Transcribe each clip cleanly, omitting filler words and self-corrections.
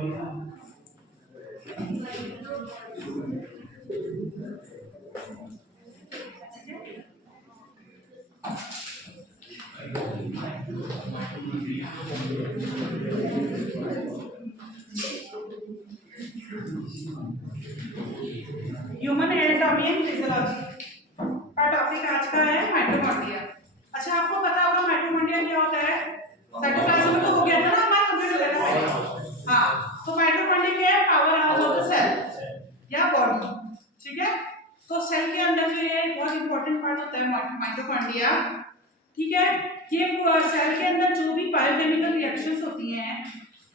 Human anatomy and physiology का topic आज का है माइटोकॉन्ड्रिया। अच्छा, आपको पता होगा माइटोकॉन्ड्रिया क्या होता है? साइटोप्लाज्म में तो हो गया था ना हमारा कंप्लीट हो गया था। हाँ, तो माइटोकॉन्ड्रिया क्या है? Power house of the cell या बॉडी। ठीक है, तो सेल के अंदर जो ये बहुत इंपॉर्टेंट पार्ट होता है माइटोकॉन्ड्रिया। ठीक है, ये सेल के अंदर जो भी बायोकेमिकल रिएक्शंस होती हैं,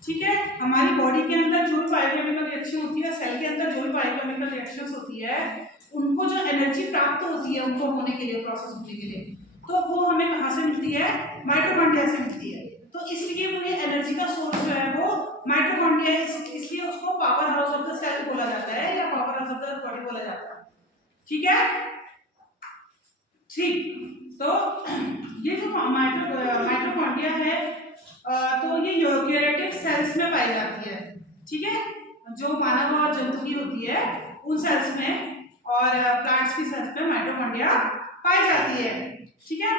ठीक है, हमारी बॉडी के अंदर जो भी बायोकेमिकल रिएक्शन होती है, सेल के अंदर जो भी बायोकेमिकल रिएक्शंस होती है, उनको जो एनर्जी प्राप्त होती है उनको होने के लिए, प्रोसेस होने के लिए, तो वो हमें कहाँ से मिलती है? माइटोकॉन्ड्रिया से मिलती है। तो इसलिए वो ये एनर्जी का सोर्स जो है वो माइटोकॉन्ड्रिया है, इसलिए उसको power house of the cell बोला जाता है या power house of the body बोला जाता है। ठीक है, ठीक, तो ये जो माइटोकॉन्ड्रिया है तो ये यूकेरियोटिक सेल्स में पाई जाती है। ठीक है, जो मानव और जंतु की होती है उन सेल्स में और प्लांट्स की सेल्स में माइटोकॉन्ड्रिया पाई जाती है। ठीक है,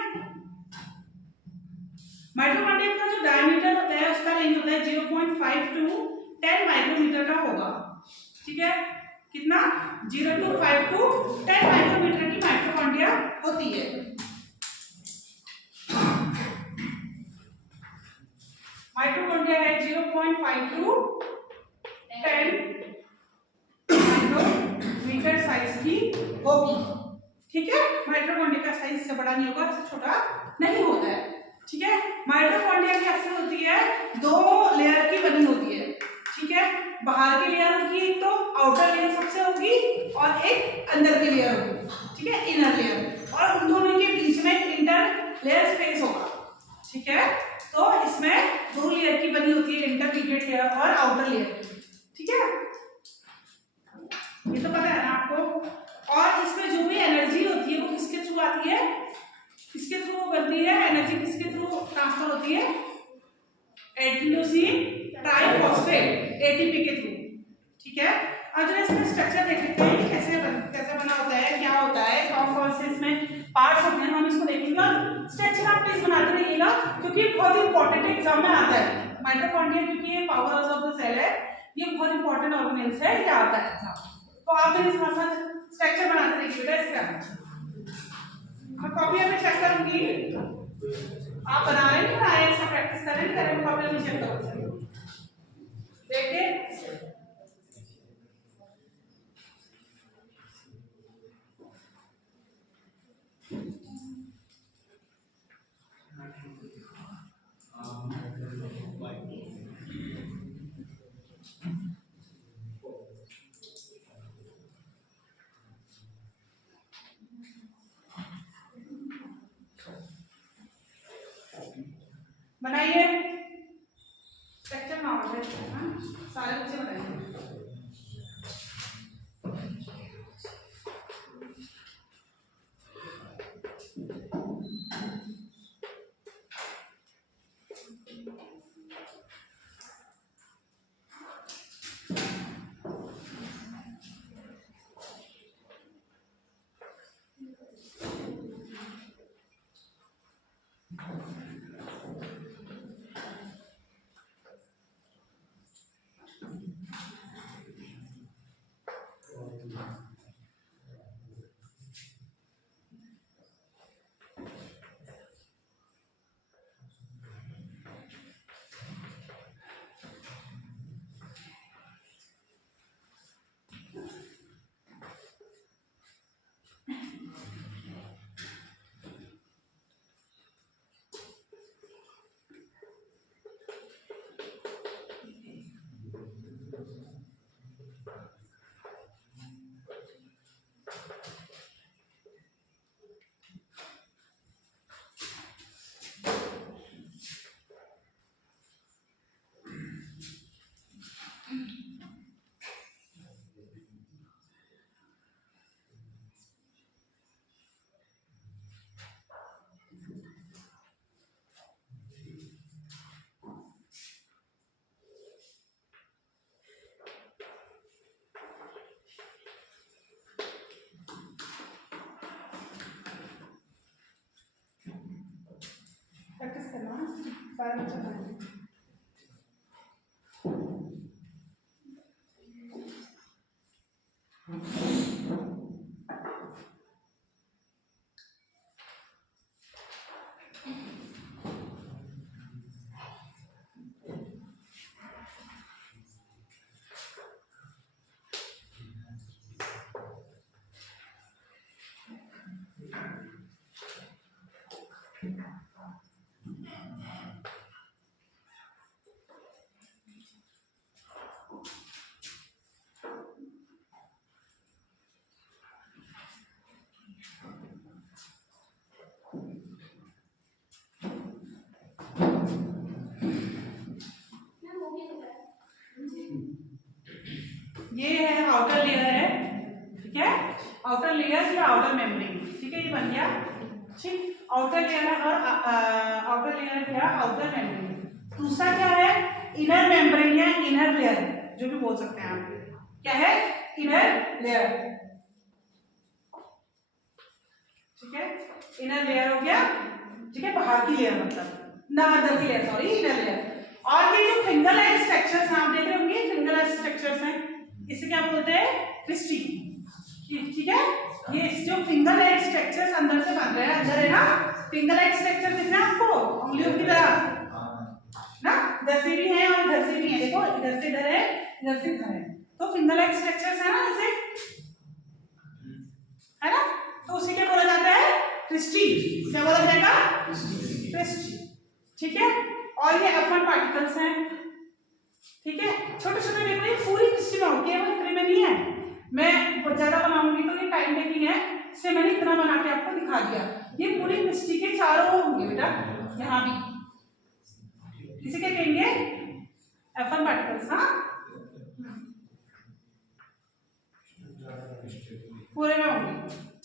माइटोकॉन्ड्रिया का जो डायमीटर होता है उसका रेंज होता है 0.5 टू 10 माइक्रोमीटर का होगा। ठीक है, कितना? 0 to 5 to 10 माइक्रोमीटर की माइटोकॉन्ड्रिया होती है। माइटोकॉन्ड्रिया है 0.5 टू 10 माइक्रोमीटर साइज की होगी। ठीक है, माइटोकॉन्ड्रिया का साइज से बड़ा नहीं होगा, इससे छोटा नहीं होता है। ठीक है, माइटोकॉन्ड्रिया कैसे होती है? दो लेयर की बनी होती है। ठीक है, बाहर की लेयर होगी तो आउटर लेयर सबसे होगी और एक अंदर की लेयर होगी। ठीक है, इनर लेयर, और उन दोनों के बीच में इंटर लेयर स्पेस होगा। ठीक है, तो इसमें दो लेयर की बनी होती है, इंटरमीडिएट लेयर और आउटर लेयर। ठीक है, ये तो पता है ना आपको। और इसमें जो भी एनर्जी होती है वो किसके थ्रू आती है? किसके थ्रू बनती है एनर्जी? किसके थ्रू ट्रांसफर होती है? एडिनोसिन ट्राइफॉस्फेट, एटीपी के थ्रू। ठीक है, अब जो इसमें स्ट्रक्चर देख लेते हैं कैसे बना होता है, क्या होता है, कौन से इसमें पार्ट्स होते हैं, हम इसको देखेंगे। स्ट्रक्चर आप प्लीज बनाते रहिएगा क्योंकि बहुत इंपॉर्टेंट एग्जाम में आता है माइटोकॉन्ड्रिया, क्योंकि ये power house of the cell है, ये बहुत इंपॉर्टेंट ऑर्गेनेल्स है, ये आता है एग्जाम। तो आप मेरे साथ स्ट्रक्चर बनाते रहिए बेटा इसका। मैं कॉपी में चेक करूंगी आप बना रहे हैं, आए इसका प्रैक्टिस कर रहे हैं, कॉपी में चेक करो। देखिए बनाइए स्ट्रक्चर ना हो जाए, सारे बच्चे बनाइए। सारे चलाएंगे। ये है आउटर लेयर है, ठीक है, आउटर लेयर या आउटर मेम्ब्रेन, ठीक है, ये बन गया, ठीक, आउटर लेयर और आउटर लेयर क्या, आउटर मेम्ब्रेन। दूसरा क्या है, इनर मेम्ब्रेन या इनर लेयर, जो भी बोल सकते हैं आप, क्या है, इनर लेयर, ठीक है, इनर लेयर हो गया, ठीक है, बाहर की लेयर मतलब ना, अंदर की लेयर, सॉरी, इनर लेयर। और ये जो फिंगर लाइक स्ट्रक्चर्स आप देख रहे होंगे, फिंगर लाइक स्ट्रक्चर्स हैं, इसे क्या बोलते हैं, क्रिस्टी, ठीक है, ये जो फिंगर लाइक स्ट्रक्चर्स अंदर से बन रहे हैं, अंदर है ना, फिंगर लाइक स्ट्रक्चर दिख रहा है आपको उंगलियों की तरह ना, इधर से भी है और इधर से भी है, देखो इधर से इधर है, इधर से इधर है, तो फिंगर लाइक स्ट्रक्चर्स है ना, ऐसे है ना, तो उसे क्या बोला जाता है, क्रिस्टी, क्या बोला जाएगा, क्रिस्टी, ठीक है। और ये F1 पार्टिकल्स हैं, ठीक है, छोटे छोटे, देखो ये पूरी क्रिस्टी में होती है, वो इतने में नहीं है, मैं ज्यादा बनाऊंगी तो ये टाइम टेकिंग है, इससे मैंने इतना बना के आपको दिखा दिया, ये पूरी क्रिस्टी के चारों ओर होंगे बेटा, यहाँ भी, इसे क्या कहेंगे, F1 पार्टिकल्स, हाँ, पूरे में होंगे,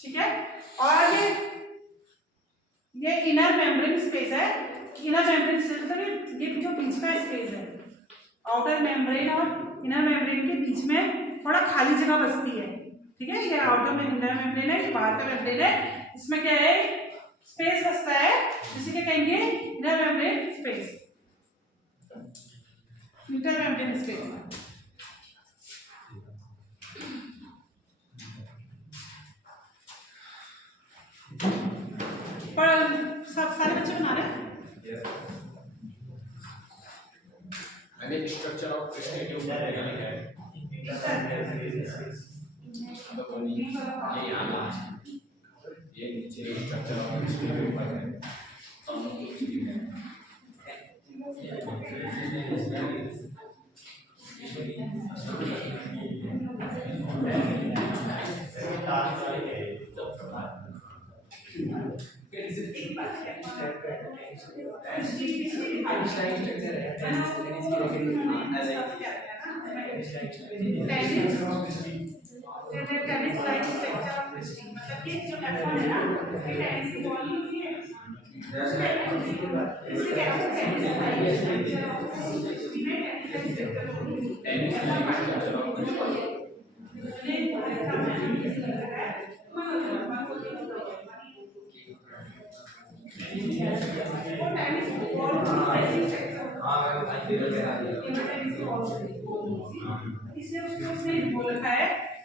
ठीक है। और ये इनर मेम्ब्रेन स्पेस है, इनर मेम्ब्रेन स्पेस मतलब ये जो बीच का स्पेस है, आउटर मेम्ब्रेन और इनर मेम्ब्रेन के बीच में थोड़ा खाली जगह बचती है, ठीक है, ये आउटर में इनर मेम्ब्रेन है, ये बाहर का मेम्ब्रेन है, इसमें क्या है, स्पेस बचता है, जिसे क्या कहेंगे, inner membrane space, inter membrane space. सब सारे बच्चे बना रहे हैं, मैंने स्ट्रक्चर ऑफ क्रिस्टल के ऊपर लिखा है, ये यहाँ ये नीचे स्ट्रक्चर ऑफ क्रिस्टल के ऊपर है, दोनों कुछ भी है,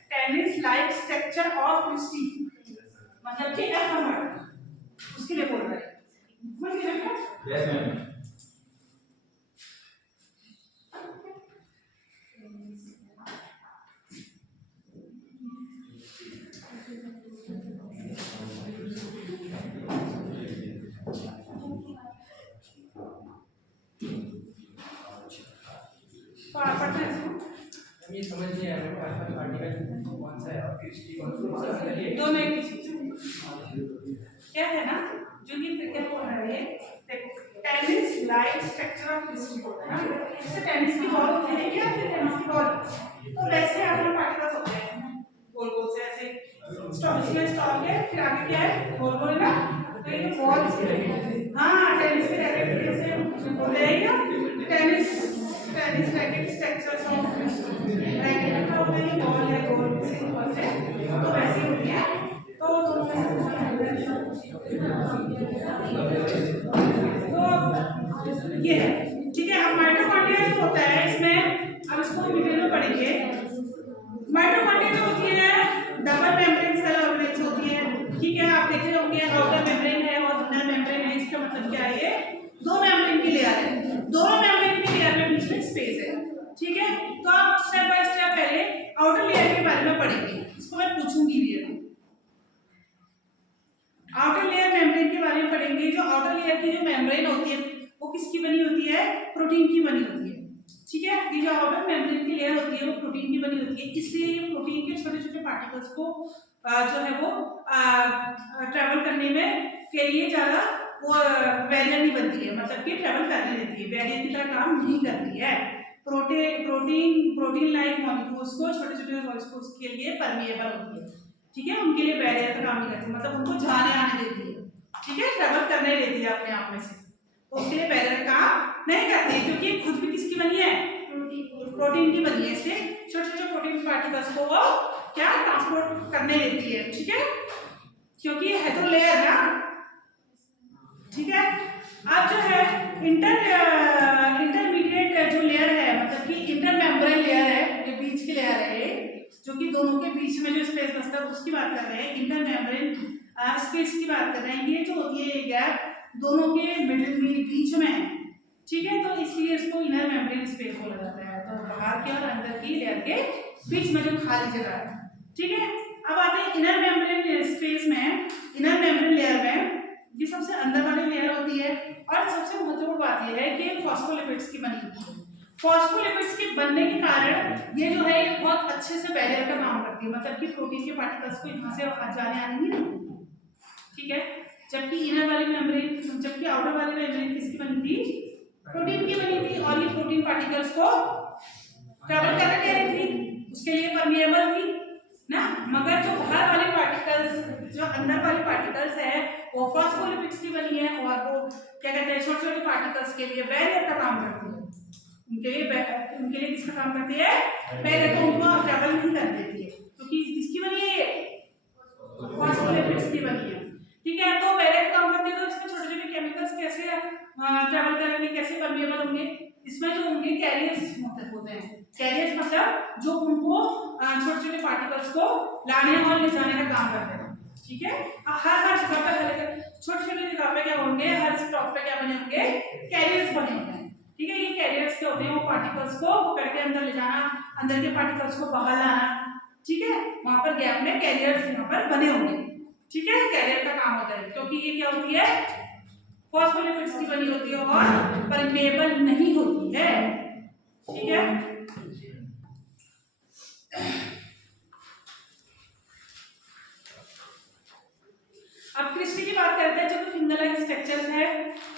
tennis like structure of cristae, मतलब कि F1 उसके लिए बोल रहा है, यस मैम, तो आप पढ़ते हैं, ये समझ नहीं आ रहा है पार्टिकल कौन सा है और क्रिस्टी कौन सा है, दोनों एक ही चीज क्या है ना, जो ये फिगर बोल रहा है, देखो tennis like structure of cristae होता है ना, जैसे टेनिस की बॉल होती है क्या, टेनिस की बॉल, तो वैसे आपके पार्टिकल्स होते हैं गोल गोल से ऐसे, स्टॉक इसमें स्टॉक है, फिर आगे क्या है, गोल गोल है ना, तो ये बॉल, हाँ टेनिस के रैकेट जैसे बोलते हैं क्या, tennis racket structures of racket का होता है बॉल या गोल से ऊपर से, तो वैसे होती है, तो दोनों में तो पढ़ेंगे। माइटोकॉन्ड्रिया जो होती है डबल मेम्ब्रेन सेल ऑर्गेनेल्स होती है, ठीक है। आप देखे होंगे आउटर मेम्ब्रेन है और इनर मेम्ब्रेन है, इसका मतलब क्या है, ये दो मेम्ब्रेन की लेयर है, दोनों मेम्ब्रेन की लेयर में बीच में स्पेस है, ठीक है। तो आप स्टेप बाय स्टेप पहले आउटर लेयर के बारे में पढ़ेंगे, इसको मैं पूछूंगी भी है। आउटर लेयर मेम्ब्रेन के बारे में पढ़ेंगे। जो आउटर लेयर की जो मेम्ब्रेन होती है वो किसकी बनी होती है, प्रोटीन की बनी होती है, ठीक है। ये जो आउटर मेम्ब्रेन की लेयर होती है वो प्रोटीन की बनी होती है, इसलिए ये प्रोटीन के छोटे छोटे पार्टिकल्स को जो है वो ट्रैवल करने में के लिए ज़्यादा वो बैरियर नहीं बनती है, मतलब कि ट्रैवल करने देती है, बैरियर की तरह काम नहीं करती है। प्रोटीन लाइक मॉलिक्यूल्स को छोटे छोटे मॉलिक्यूल्स के लिए परमिएबल होती है, ठीक है। उनके लिए बैरियर का काम नहीं करती, मतलब उनको जाने आने देती है, ठीक है, ट्रैवल करने देती है अपने आप में से, तो उसके लिए बैरियर का काम नहीं करती है, क्योंकि खुद भी किसकी बनी है, प्रोटीन की बनी है। इसलिए छोटे छोटे प्रोटीन पार्टिकल्स को वो क्या ट्रांसपोर्ट करने देती है, ठीक है, क्योंकि ये है तो लेयर ना, ठीक है। अब जो है इंटरमीडिएट जो लेयर है, मतलब कि इंटरमेम्ब्रेन लेयर है, जो बीच की लेयर है, जो कि दोनों के बीच में जो स्पेस बचता है उसकी बात कर रहे हैं, इंटरमेम्ब्रेन स्पेस की बात कर रहे हैं। ये जो होती है ये गैप दोनों के मिडिल में बीच में है, ठीक है, तो इसलिए इसको इनर मेम्ब्रेन स्पेस बोला जाता है। तो बाहर के और अंदर की लेयर के बीच में जो खाली जगह है, ठीक है। अब आते हैं इनर मेम्ब्रेन स्पेस में, इनर मेम्ब्रेन लेयर में ये सबसे अंदर वाली लेयर होती है, और सबसे महत्वपूर्ण बात यह है कि फॉस्फोलिपिड्स की बनी होती है। फॉस्फोलिपिड्स के बनने के कारण ये जो है ये बहुत अच्छे से बैरियर का काम करती है, मतलब कि प्रोटीन के पार्टिकल्स को यहाँ से जाने आने नहीं देती, ठीक है। जबकि इनर वाली मेम्ब्रेन, जबकि आउटर वाली मेम्ब्रेन किसकी बनी थी, प्रोटीन की बनी थी, और ये प्रोटीन पार्टिकल्स को ट्रैवल करने दे रही थी, उसके लिए परमिएबल थी ना। मगर जो बाहर वाले पार्टिकल्स, जो अंदर वाले पार्टिकल्स है वो फॉस्फोलिपिड्स की बनी है, और वो क्या कहते हैं छोटे छोटे पार्टिकल्स के लिए बैरियर का काम करती है, उनके लिए किसका काम करती है, बैरियर को उनको ट्रैवल नहीं कर देती है, क्योंकि किसकी बनी है ये, फॉस्फोलिपिड्स की बनी है, ठीक है। तो बैरियर का काम करती है, तो इसमें छोटे छोटे केमिकल्स कैसे ट्रैवल करेंगे, कैसे परमिएबल होंगे, इसमें जो होंगे कैरियर्स होते हैं। कैरियर्स मतलब जो उनको छोटे छोटे पार्टिकल्स को लाने और ले जाने का काम करते हैं, ठीक है। हर जगह पे छोटे छोटे जगह पे क्या होंगे, हर स्टॉप पे क्या बने होंगे, कैरियर्स बने होंगे, ठीक है। ये कैरियर्स क्या होते हैं, वो पार्टिकल्स को पकड़ के अंदर ले जाना, अंदर के पार्टिकल्स को बाहर लाना, ठीक है। वहां पर गैप में कैरियर्स यहाँ पर बने होंगे, ठीक है, कैरियर का काम होता है, क्योंकि ये क्या होती है, फॉस्फोलिपिड्स की बनी होती है और परमेबल नहीं होती है, ठीक है। अब क्रिस्टी की बात करते हैं, जो तो फिंगर लाइक स्ट्रक्चर्स है,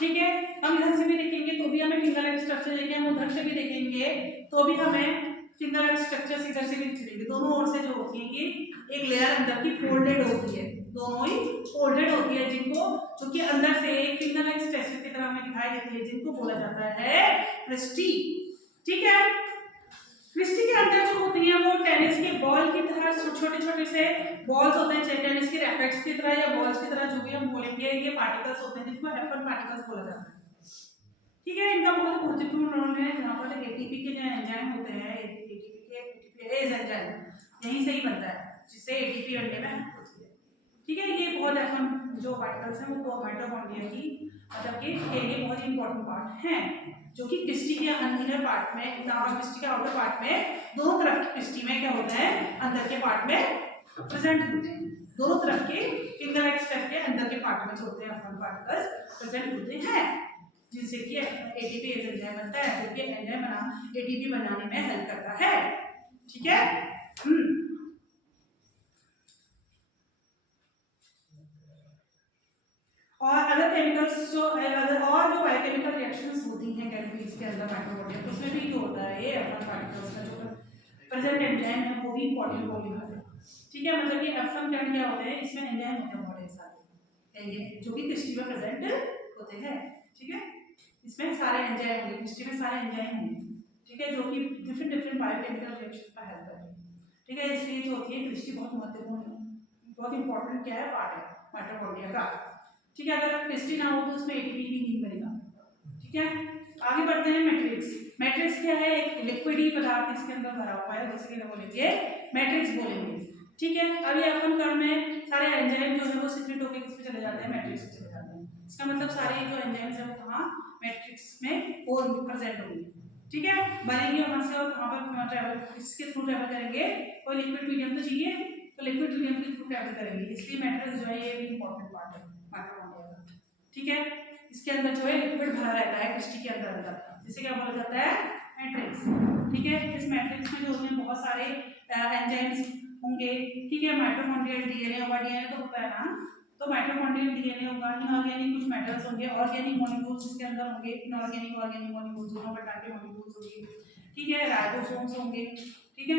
ठीक है। हम इधर से भी देखेंगे तो भी हमें फिंगर लाइक स्ट्रक्चर देखेंगे, हम उधर से भी देखेंगे तो भी हमें फिंगर लाइक स्ट्रक्चर्स इधर से भी दिखेंगे। दोनों ओर से जो होती है ये एक लेयर अंदर की फोल्डेड होती है, दोनों ही फोल्डेड होती है, जिनको जो कि अंदर से एक फिंगर लाइक स्ट्रक्चर की तरह हमें दिखाई देती है, जिनको बोला जाता है क्रिस्टी, ठीक है। क्रिस्टी के अंदर जो होती है वो टेनिस के बॉल की तरह छोटे छोटे से बॉल्स होते हैं, चाहे टेनिस के रैकेट्स की तरह या बॉल्स की तरह, जो भी हम बोलेंगे ये पार्टिकल्स होते हैं, जिनको हैफन पार्टिकल्स बोला जाता है, ठीक है। इनका बहुत महत्वपूर्ण रोल है, जहाँ पर एटीपी के जो एंजाइम होते हैं, एटीपीएज एंजाइम यहीं से ही बनता है, जिससे एटीपी बनने में हेल्प होती है, ठीक है। ये बहुत हैफन जो पार्टिकल्स हैं वो माइटोकॉन्ड्रिया की मतलब कि ये बहुत ही इंपॉर्टेंट पार्ट हैं, जो कि क्रिस्टी के इनर पार्ट में, क्रिस्टी के आउटर पार्ट में, दोनों तरफ की क्रिस्टी में क्या होता है, अंदर के पार्ट में प्रेजेंट होते हैं, दोनों तरफ के फिंगर लाइक स्ट्रक्चर के अंदर के पार्ट में जो होते हैं हैफन पार्टिकल्स प्रेजेंट होते हैं, जिससे कि एटीपी एंजाइम बनता है, जो कि एंजाइम एटीपी बनाने में हेल्प करता है, ठीक है। और अदर केमिकल्स जो और जो बायोकेमिकल रिएक्शंस होती हैं कैलोरीज के अंदर माइटोकॉन्ड्रिया, उसमें भी जो होता है ये एफ1 पार्टिकल्स का जो प्रेजेंट एंजाइम है वो भी इंपॉर्टेंट रोल निभाते हैं, ठीक है। मतलब कि एफ1 क्या होते हैं, इसमें एंजाइम होते हैं बहुत सारे, जो कि क्रिस्टी में प्रेजेंट होते हैं, ठीक है। इसमें सारे एंजाइम होंगे, क्रिस्टी में सारे एंजाइम होंगे, ठीक है, जो कि डिफरेंट बायोकेमिकल रिएक्शन पर हेल्प करेंगे, ठीक है। इसलिए जो होती है क्रिस्टी बहुत महत्वपूर्ण है, बहुत इंपॉर्टेंट क्या है पार्ट है माइटोकॉन्ड्रिया का, ठीक है। अगर क्रिस्टी ना हो तो उसमें एटीपी भी नहीं बनेगा, ठीक है। आगे बढ़ते हैं मैट्रिक्स। मैट्रिक्स क्या है? एक लिक्विड ही पदार्थ इसके अंदर भरा हुआ है, जैसे कि बोलेंगे मैट्रिक्स बोलेंगे। ठीक है, अभी अपन क्रम में सारे एंजाइम जो है वो सीक्रेट होकर किस पे चले जाते हैं? मैट्रिक्स पे चले जाते हैं। इसका मतलब सारे जो एंजाइम्स है वो कहाँ? मैट्रिक्स में और प्रेजेंट होंगे। ठीक है, बनेंगे वहां से और कहाँ पर ट्रैवल, किसके थ्रू ट्रैवल करेंगे? कोई लिक्विड मीडियम तो चाहिए, तो लिक्विड मीडियम के थ्रू ट्रैवल करेंगे। इसलिए मैट्रिक्स जो है ये भी इंपॉर्टेंट पार्ट है माइटोकॉन्ड्रिया का। ठीक है, इसके अंदर जो है लिक्विड भरा रहता है क्रिस्टी के अंदर, जिसे क्या बोला जाता है? मैट्रिक्स। ठीक है, इस मैट्रिक्स में जो होते हैं बहुत सारे एंजाइम्स होंगे। ठीक है, माइटोकॉन्ड्रियल डीएनए होगा, डीएनए तो होता है ना, तो माइटोकॉन्ड्रियल डीएनए होगा, इनऑर्गेनिक कुछ मेटल्स होंगे, ऑर्गेनिक मॉलिक्यूल्स इसके अंदर होंगे, इनऑर्गेनिक ऑर्गेनिक मॉलिक्यूल्स दोनों प्रकार के मॉलिक्यूल्स होंगे। ठीक है, राइबोसोम्स होंगे। ठीक है,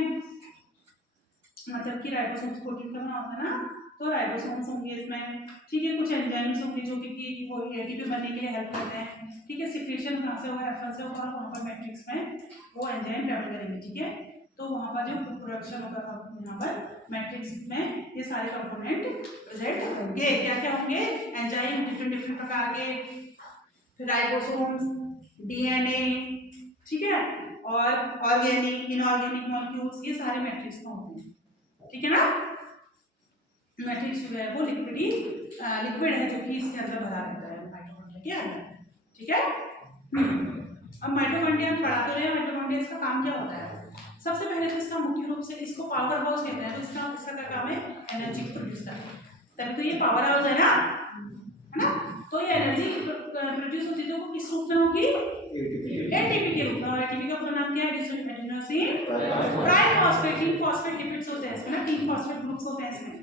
मतलब कि राइबोसोम्स प्रोटीन का बना होता है ना, तो राइबोसोम्स होंगे इसमें। ठीक है, कुछ एंजाइम्स होंगे जो कि वो एटीपी बनने के लिए हेल्प करते हैं। ठीक है, सिक्रेशन कहाँ से होगा? एफएल से होगा, वहाँ पर मैट्रिक्स में वो एंजाइम ट्रैवल करेंगे। ठीक है, तो वहाँ पर जो प्रोडक्शन होगा यहाँ पर मैट्रिक्स में ये सारे कंपोनेंट प्रेजेंट होंगे। क्या क्या होंगे? एंजाइम डिफरेंट डिफरेंट प्रकार के, फिर राइबोसोम्स, डीएनए, ठीक है, और ऑर्गेनिक इनऑर्गेनिक मॉलिक्यूल्स, ये सारे मैट्रिक्स में होते हैं। ठीक है ना, मैट्रिक्स जो है वो लिक्विड है जो कि इसके अंदर भरा रहता है माइटोकॉन्ड्रिया के अंदर। ठीक है, अब माइटोकॉन्ड्रिया पढ़ा तो रहे, माइटोकॉन्ड्रिया इसका काम क्या होता है? सबसे पहले तो इसका मुख्य रूप से इसको पावर हाउस कहते हैं। तो इसका क्या काम है? एनर्जी प्रोड्यूस करना। तभी तो ये पावर हाउस है ना, तो ये एनर्जी प्रोड्यूस होती है तो किस रूप में होगी? एटीपी के रूप में। और एटीपी का पूरा नाम क्या है? Adenosine triphosphate. 3 फॉस्फेट लिपिड्स होते हैं इसमें ना, 3 फॉस्फेट ग्रुप्स होते हैं इसमें।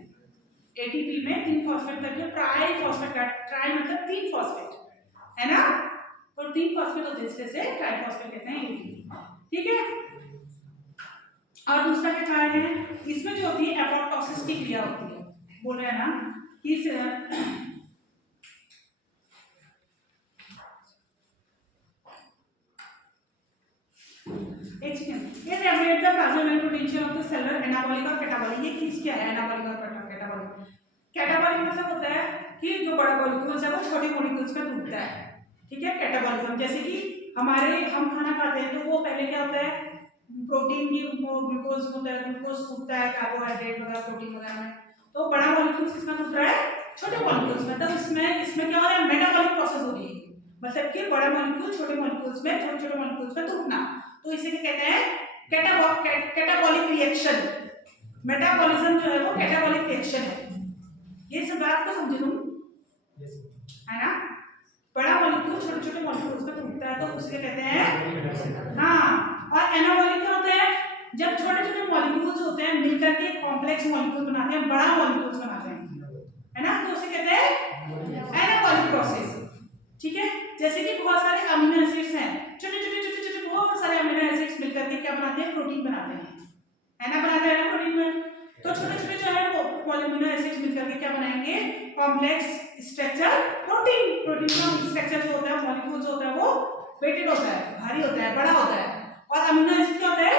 एटीपी में 3 फॉस्फेट करके ट्राइफॉस्फेट का, ट्राई मतलब 3 फॉस्फेट है ना, तो 3 फॉस्फेट होते हैं, इससे ट्राइफॉस्फेट कहते हैं एटीपी। ठीक है, और दूसरा क्या कहा है? इसमें जो होती है एपोप्टोसिस की क्रिया होती है। बोल रहे हैं ना कि ये regulate the plasma potential of the cellular anabolic और कैटाबॉलिक। ये चीज क्या है? एनाबॉलिक और कैटाबॉलिक। कैटाबॉलिक मतलब होता है कि जो बड़ा मॉलिक्यूल्स है वो छोटे मॉलिक्यूल्स में टूटता है। ठीक है, कैटाबॉलिज्म जैसे कि हम खाना खाते हैं तो वो पहले क्या होता है? प्रोटीन की ग्लूकोज होता है, ग्लूकोज टूटता है कार्बोहाइड्रेट वगैरह प्रोटीन वगैरह में, तो बड़ा मॉलिक्यूल्स किसमें टूट रहा है? छोटे मॉलिक्यूल्स में। तो इसमें क्या हो रहा है? मेटाबॉलिक प्रोसेस हो रही है, मतलब कि बड़ा मॉलिक्यूल छोटे मॉलिक्यूल्स में, छोटे छोटे मॉलिक्यूल्स में टूटना। तो इसे क्या कहते हैं? Catabolic reaction. मेटाबॉलिज्म जो है वो कैटाबॉलिक रिएक्शन है। ये सब बात को समझे तुम, है ना? बड़ा मॉलिक्यूल छोटे छोटे मॉलिक्यूल्स में टूटता है तो उसे कहते हैं, हाँ। और एनाबॉलिक क्या होता है? जब छोटे छोटे मॉलिक्यूल्स होते हैं मिलकर के कॉम्प्लेक्स मॉलिक्यूल बनाते हैं, बड़ा मॉलिक्यूल्स बनाते हैं, है ना, तो उसे कहते हैं एनाबॉलिक प्रोसेस। ठीक है, जैसे कि बहुत सारे अमीनो एसिड्स हैं, छोटे छोटे बहुत सारे अमीनो एसिड्स मिलकर के क्या बनाते हैं? प्रोटीन बनाते हैं, है ना, बनाते हैं ना प्रोटीन में। तो छोटे छोटे जो है वो अमीनो एसिड्स मिलकर के क्या बनाएंगे? Complex structure protein. प्रोटीन का स्ट्रक्चर जो होता है, मॉलिक्यूल जो होता है वो वेटेड होता है, भारी होता है, बड़ा होता है, और अमीनो एसिड क्या होता है?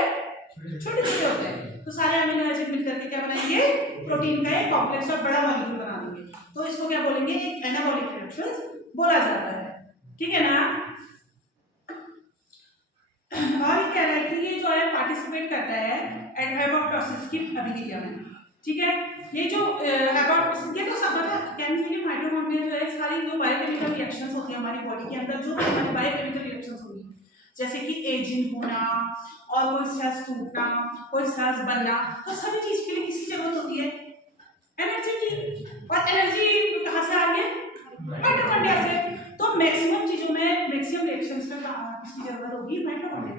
छोटे छोटे होते हैं। तो सारे अमीनो एसिड मिलकर के क्या बनाएंगे? प्रोटीन का एक कॉम्प्लेक्स और बड़ा मॉलिक्यूल बना देंगे। तो इसको क्या बोलेंगे? एक एनाबॉलिक रिएक्शन बोला जाता है। ठीक है ना, और ये कह रहा है कि ये जो है पार्टिसिपेट करता है एपोप्टोसिस की अभिक्रिया में। ठीक है, ये जो एपोप्टोसिस, ये तो सब पता है, केमिकली माइटोकॉन्ड्रिया जो है सारी जो बायोकेमिकल रिएक्शंस होती है हमारी बॉडी के अंदर, जो बायोकेमिकल रिएक्शंस होती है, जैसे कि एजिंग होना और कोई सेल्स टूटना, कोई सेल्स बनना, तो सभी चीज के लिए किसी जरूरत होती है? एनर्जी की। और एनर्जी कहाँ से आ रही है? माइटोकॉन्ड्रिया से। तो मैक्सिमम चीजों में, मैक्सिमम रिएक्शंस में किसकी जरूरत होगी? माइटोकॉन्ड्रिया